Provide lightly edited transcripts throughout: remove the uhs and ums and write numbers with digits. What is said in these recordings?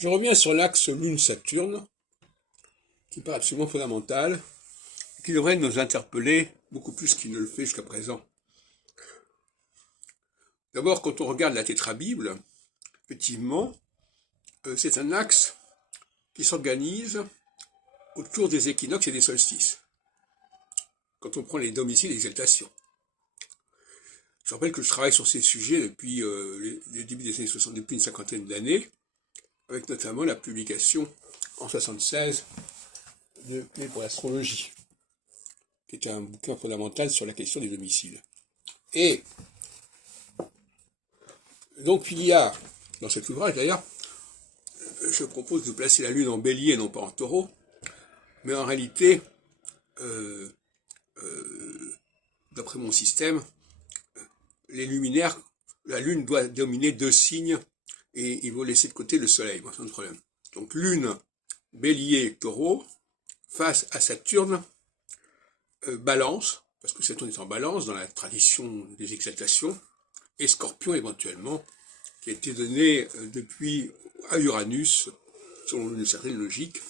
Je reviens sur l'axe Lune-Saturne, qui paraît absolument fondamental, qui devrait nous interpeller beaucoup plus qu'il ne le fait jusqu'à présent. D'abord, quand on regarde la tétrabible, effectivement, c'est un axe qui s'organise autour des équinoxes et des solstices, quand on prend les domiciles d'exaltation. Je rappelle que je travaille sur ces sujets depuis le début des années 60, depuis une cinquantaine d'années, avec notamment la publication en 1976 de Clés pour l'astrologie, qui était un bouquin fondamental sur la question des domiciles. Et donc il y a, dans cet ouvrage d'ailleurs, je propose de placer la Lune en Bélier et non pas en Taureau, mais en réalité, d'après mon système, les luminaires, la Lune doit dominer deux signes et il faut laisser de côté le Soleil, sans problème. Donc Lune, Bélier, Taureau, face à Saturne, Balance, parce que Saturne est en Balance dans la tradition des exaltations, et Scorpion éventuellement, qui a été donné depuis à Uranus, selon une certaine logique,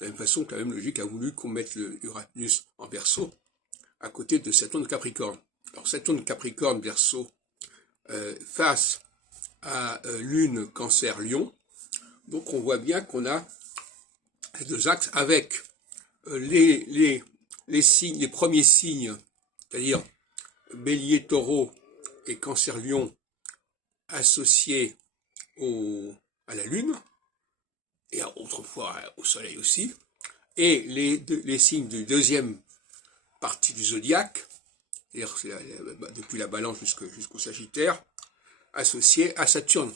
de la même façon que la même logique a voulu qu'on mette le Uranus en Verseau à côté de Saturne Capricorne. Alors Saturne Capricorne Verseau face à Lune Cancer Lion, donc on voit bien qu'on a ces deux axes avec les signes, les premiers signes, c'est-à-dire Bélier Taureau et Cancer Lion associés à la Lune, et autrefois au Soleil aussi, et les signes de deuxième partie du zodiaque, c'est-à-dire depuis la Balance jusqu'au Sagittaire, associés à Saturne,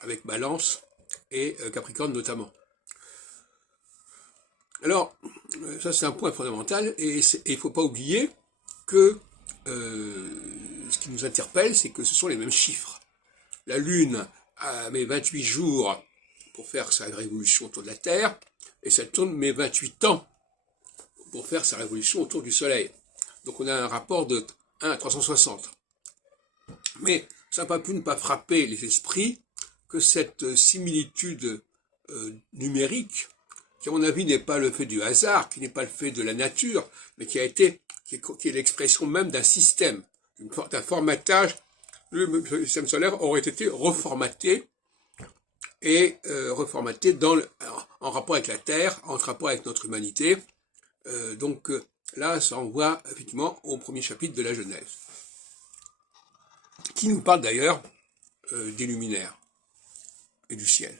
avec Balance et Capricorne notamment. Alors, ça c'est un point fondamental, et il ne faut pas oublier que ce qui nous interpelle, c'est que ce sont les mêmes chiffres. La Lune met 28 jours pour faire sa révolution autour de la Terre, et Saturne met 28 ans pour faire sa révolution autour du Soleil. Donc on a un rapport de 1 à 360. Mais ça n'a pas pu ne pas frapper les esprits que cette similitude numérique, qui à mon avis n'est pas le fait du hasard, qui n'est pas le fait de la nature, mais qui est l'expression même d'un système, d'un formatage. Le système solaire aurait été reformaté et reformaté en rapport avec la Terre, en rapport avec notre humanité. Donc là, ça envoie effectivement au premier chapitre de la Genèse, qui nous parle d'ailleurs des luminaires et du ciel.